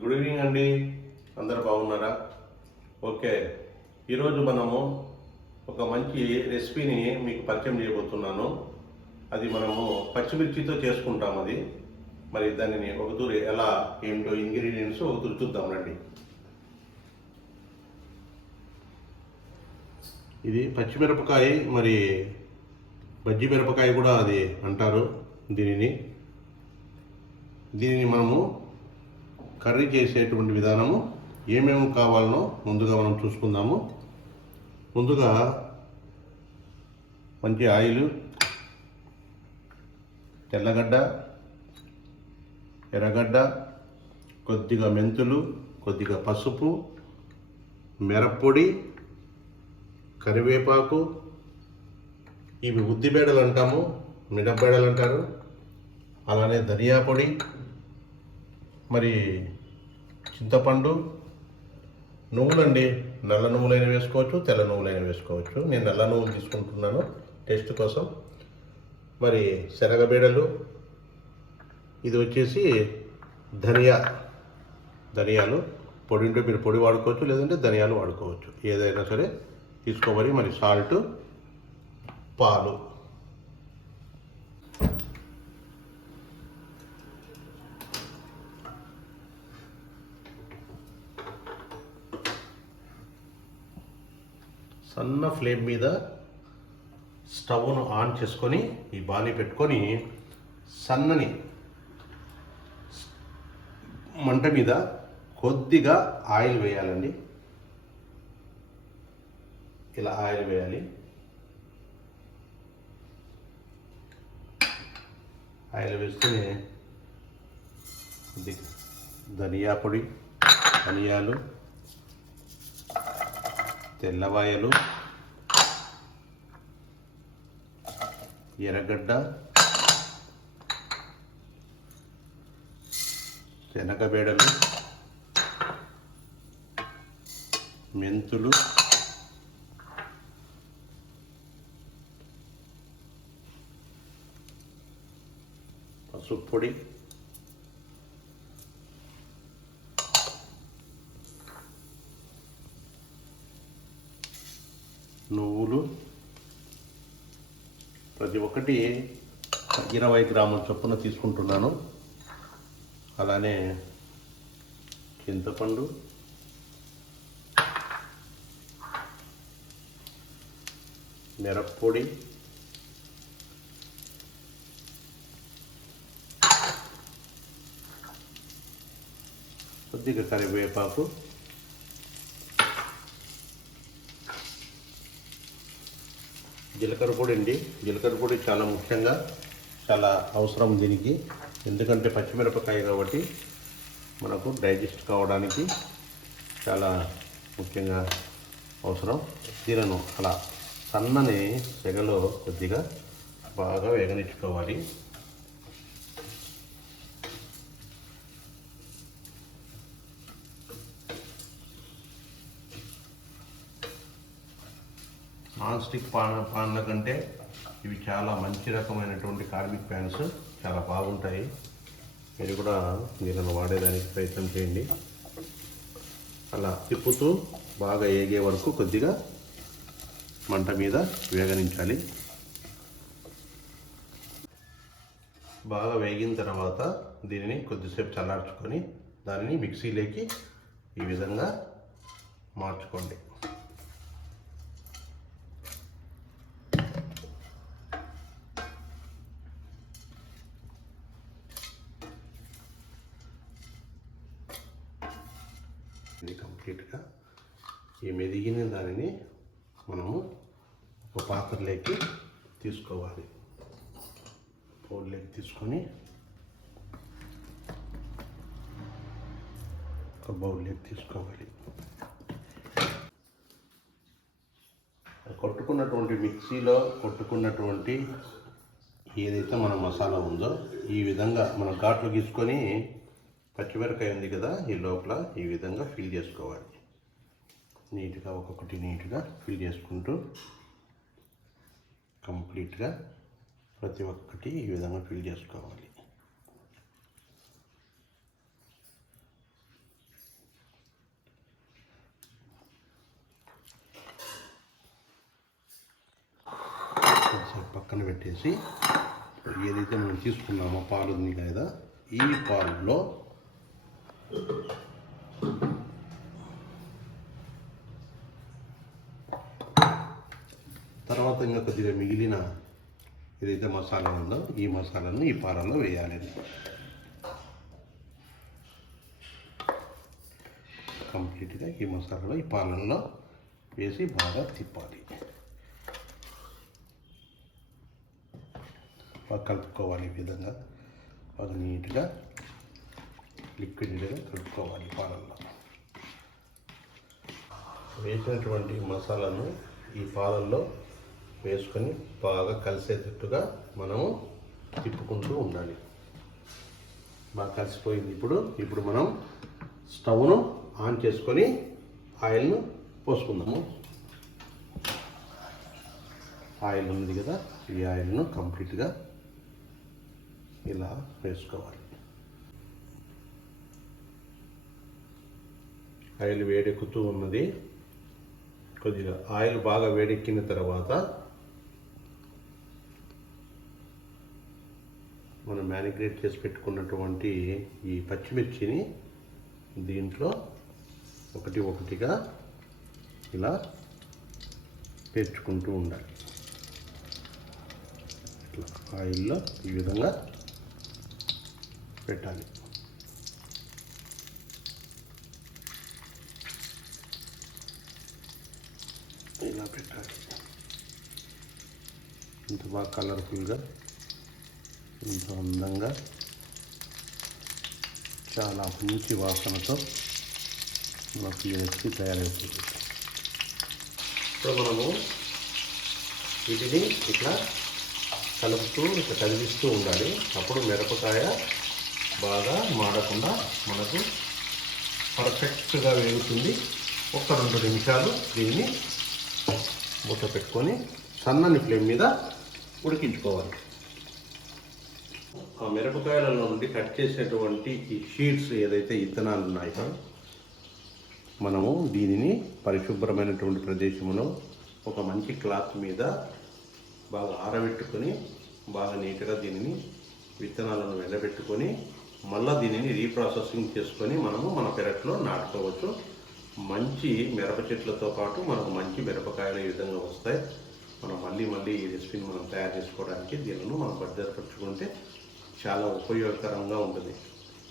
Good evening అండి, అందరు బాగున్నారా? ఓకే, ఈరోజు మనము ఒక మంచి రెసిపీని మీకు పరిచయం చేయబోతున్నాను. అది మనము పచ్చిమిర్చితో చేసుకుంటాం. అది మరి దానిని ఒక తూరి ఎలా ఏంటో ఇంగ్రీడియంట్స్ ఒక తూరి చూద్దాం రండి. ఇది పచ్చిమిరపకాయ, మరి బజ్జి మిరపకాయ కూడా అది అంటారు దీనిని మనము కర్రీ చేసేటువంటి విధానము ఏమేమి కావాలనో ముందుగా మనం చూసుకుందాము. ముందుగా మంచి ఆయిల్, తెల్లగడ్డ, ఎర్రగడ్డ, కొద్దిగా మెంతులు, కొద్దిగా పసుపు, మిరప్పొడి, కరివేపాకు, ఇవి ఉద్దిబేడలు అంటాము, మినపబేడలు అంటారు, అలానే ధనియా పొడి, మరి చింతపండు, నువ్వులండి. నల్ల నువ్వులైన వేసుకోవచ్చు, తెల్ల నువ్వులైన వేసుకోవచ్చు. నేను నల్ల నువ్వులు తీసుకుంటున్నాను టేస్ట్ కోసం. మరి శనగబేడలు, ఇది వచ్చేసి ధనియాలు పొడి ఉంటే మీరు పొడి వాడుకోవచ్చు, లేదంటే ధనియాలు వాడుకోవచ్చు, ఏదైనా సరే తీసుకోవాలి. మరి సాల్ట్, పాలు. సన్న ఫ్లేమ్ మీద స్టవ్ను ఆన్ చేసుకొని ఈ బాణీ పెట్టుకొని సన్నని మంట మీద కొద్దిగా ఆయిల్ వేయాలండి. ఇలా ఆయిల్ వేయాలి. ఆయిల్ వేసుకొని ధనియా పొడి, ధనియాలు, తెల్లవాయలు, ఎర్రగడ్డ, శనగబేడలు, మెంతులు, పసుపు పొడి, నువ్వులు, ప్రతి ఒక్కటి 20 గ్రాముల చొప్పున తీసుకుంటున్నాను. అలానే చింతపండు, మిరప్పొడి, కొద్దిగా కరివేపాకు, జీలకర్ర పొడి అండి. జీలకర్ర పొడి చాలా ముఖ్యంగా చాలా అవసరం దీనికి, ఎందుకంటే పచ్చిమిరపకాయ కాబట్టి మనకు డైజెస్ట్ కావడానికి చాలా ముఖ్యంగా అవసరం. దీనిని అలా సన్నని సెగలో కొద్దిగా బాగా వేగనిచ్చుకోవాలి. నాన్ స్టిక్ పాన్ల కంటే ఇవి చాలా మంచి రకమైనటువంటి కార్బిక్ ప్యాన్స్, చాలా బాగుంటాయి. మీరు కూడా దీనిని వాడేదానికి ప్రయత్నం చేయండి. అలా తిప్పుతూ బాగా ఏగే వరకు కొద్దిగా మంట మీద వేగనించాలి. బాగా వేగిన తర్వాత దీనిని కొద్దిసేపు చల్లార్చుకొని దానిని మిక్సీలోకి ఈ విధంగా మార్చుకోండి. ఇది కంప్లీట్గా ఈ మెదిగిన దానిని మనము ఒక పాత్రలోకి తీసుకోవాలి. బౌల్లోకి తీసుకొని ఒక బౌల్లోకి తీసుకోవాలి. మిక్సీలో కొట్టుకున్నటువంటి ఏదైతే మన మసాలా ఉందో ఈ విధంగా మనం ఘాట్లు గీసుకొని పచ్చిమిరపకాయ ఉంది కదా ఈ లోపల ఈ విధంగా ఫిల్ చేసుకోవాలి. నీట్గా ఒక్కొక్కటి నీట్గా ఫిల్ చేసుకుంటూ కంప్లీట్గా ప్రతి ఒక్కటి ఈ విధంగా ఫిల్ చేసుకోవాలి. పక్కన పెట్టేసి ఏదైతే మనం తీసుకున్నామో పాలు ఉంది కదా, ఈ పాలలో తర్వాత ఇంకా కొద్దిగా మిగిలిన ఏదైతే మసాలా ఉందో ఈ మసాలాను ఈ పాలలో వేయాలి. కంప్లీట్గా ఈ మసాలాలో ఈ పాలల్లో వేసి బాగా తిప్పాలి, బాగా కలుపుకోవాలి. ఈ విధంగా బాగా నీట్గా లిక్విడ్గా కలుపుకోవాలి. పాలల్లో వేసినటువంటి మసాలాను ఈ పాలల్లో వేసుకొని బాగా కలిసేటట్టుగా మనము తిప్పుకుంటూ ఉండాలి. బాగా కలిసిపోయింది. ఇప్పుడు మనం స్టవ్ను ఆన్ చేసుకొని ఆయిల్ను పోసుకుందాము. ఆయిల్ ఉంది కదా, ఈ ఆయిల్ను కంప్లీట్గా ఇలా వేసుకోవాలి. ఆయిల్ వేడెక్కుతూ ఉన్నది. కొద్దిగా ఆయిల్ బాగా వేడెక్కిన తర్వాత మనం మ్యారినేట్ చేసి పెట్టుకున్నటువంటి ఈ పచ్చిమిర్చిని దీంట్లో ఒకటిగా ఇలా పేర్చుకుంటూ ఉండాలి. ఇట్లా ఆయిల్లో ఈ విధంగా పెట్టాలి. ఇలా పెట్టాలి. ఇంత బాగా కలర్ఫుల్గా, ఇంత అందంగా, చాలా మంచి వాసనతో మనకు ఈ రెసిపీ తయారవుతుంది. ఇప్పుడు మనము వీటిని ఇట్లా కలుపుతూ ఇట్లా కదిలిస్తూ ఉండాలి. అప్పుడు మిరపకాయ బాగా మాడకుండా మనకు పర్ఫెక్ట్గా వేగుతుంది. ఒక 2 నిమిషాలు దీన్ని మూత పెట్టుకొని సన్నని ఫ్లేమ్ మీద ఉడికించుకోవాలి. ఆ మిరపకాయలలో నుండి కట్ చేసినటువంటి ఈ షీడ్స్ ఏదైతే ఇత్తనాలు ఉన్నాయో మనము దీనిని పరిశుభ్రమైనటువంటి ప్రదేశంలో ఒక మంచి క్లాత్ మీద బాగా ఆరబెట్టుకొని బాగా నీట్గా దీనిని విత్తనాలను వెళ్ళబెట్టుకొని మళ్ళీ దీనిని రీప్రాసెసింగ్ చేసుకొని మనము మన పెరట్లో నాటుకోవచ్చు. మంచి మిరప చెట్లతో పాటు మనకు మంచి మిరపకాయలు ఈ విధంగా వస్తాయి. మనం మళ్ళీ ఈ రెసిపీని మనం తయారు చేసుకోవడానికి దీనిని మనం భద్రపరుచుకుంటే చాలా ఉపయోగకరంగా ఉంటుంది.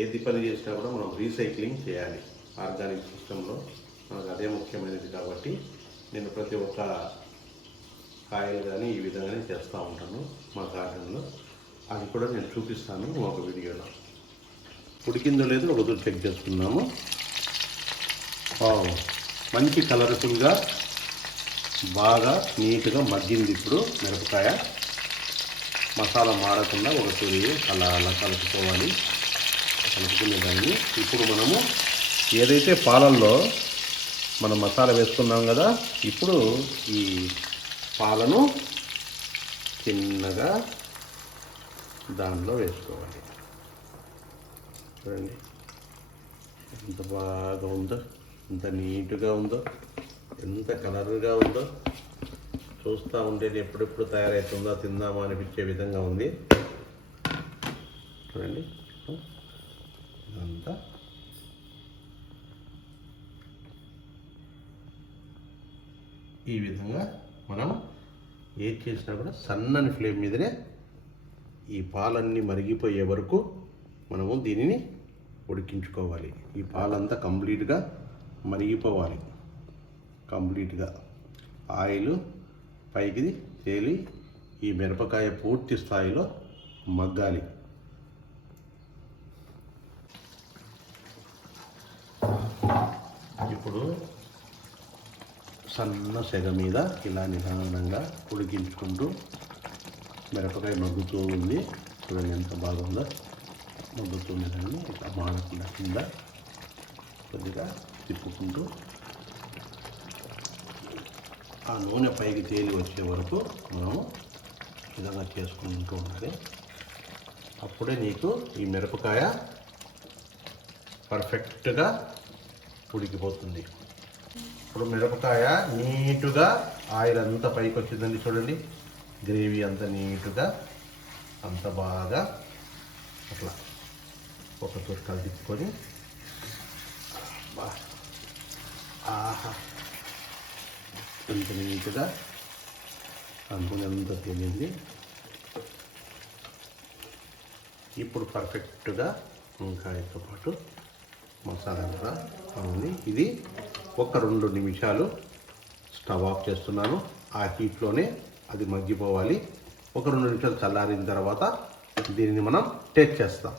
ఏది పని చేసినా కూడా మనం రీసైక్లింగ్ చేయాలి. ఆర్గానిక్ సిస్టంలో మనకు అదే ముఖ్యమైనది. కాబట్టి నేను ప్రతి ఒక్క కాయలు కానీ ఈ విధంగానే చేస్తూ ఉంటాను మా గార్డెన్లో. అది కూడా నేను చూపిస్తాను ఒక వీడియోలో. ఉడికిందో లేదో ఒకసారి చెక్ చేసుకున్నాము. మంచి కలర్ఫుల్గా బాగా నీట్గా మగ్గింది. ఇప్పుడు మిరపకాయ మసాలా మాడకుండా ఒకసారి అలా కలుపుకోవాలి. కలుపుకునే దాన్ని ఇప్పుడు మనము ఏదైతే పాలల్లో మనం మసాలా వేసుకున్నాం కదా, ఇప్పుడు ఈ పాలను చిన్నగా దానిలో వేసుకోవాలి. చూడండి ఎంత బాగా ఉందో, ఎంత నీట్గా ఉందో, ఎంత కలర్గా ఉందో. చూస్తూ ఉండేది ఎప్పుడెప్పుడు తయారవుతుందో తిందామా అనిపించే విధంగా ఉంది. చూడండి ఇదంతా ఈ విధంగా మనం ఏది చేసినా కూడా సన్నని ఫ్లేమ్ మీదనే ఈ పాలన్నీ మరిగిపోయే వరకు మనము దీనిని ఉడికించుకోవాలి. ఈ పాలంతా కంప్లీట్గా మరిగిపోవాలి. కంప్లీట్గా ఆయిల్ పైకి తేలి ఈ మిరపకాయ పూర్తి స్థాయిలో మగ్గాలి. ఇప్పుడు సన్న సెగ మీద ఇలా నిదానంగా ఉడికించుకుంటూ మిరపకాయ మగ్గుతూ ఉంది. చూడండి ఎంత బాగుందో, మగ్గుతుంది. దాన్ని ఇట్లా మాడకుండా కింద కొద్దిగా తిప్పుకుంటూ ఆ నూనె పైకి తేలి వచ్చే వరకు మనము విధంగా చేసుకుంటూ ఉండాలి. అప్పుడే నీకు ఈ మిరపకాయ పర్ఫెక్ట్గా ఉడికిపోతుంది. ఇప్పుడు మిరపకాయ నీటుగా ఆయిల్ అంతా పైకి వచ్చిందండి. చూడండి, గ్రేవీ అంతా నీటుగా అంత బాగా అట్లా ఒక చుక్కలు తిప్పుకొని ఆహా ఎంత నీట్గా అందుకుని ఎంత తెలియంది. ఇప్పుడు పర్ఫెక్ట్గా వంకాయతో పాటు మసాలా కూడా ఉంది. ఇది ఒక 2 నిమిషాలు స్టవ్ ఆఫ్ చేస్తున్నాను. ఆ హీట్లోనే అది మగ్గిపోవాలి. ఒక 2 నిమిషాలు చల్లారిన తర్వాత దీనిని మనం టేస్ట్ చేస్తాం.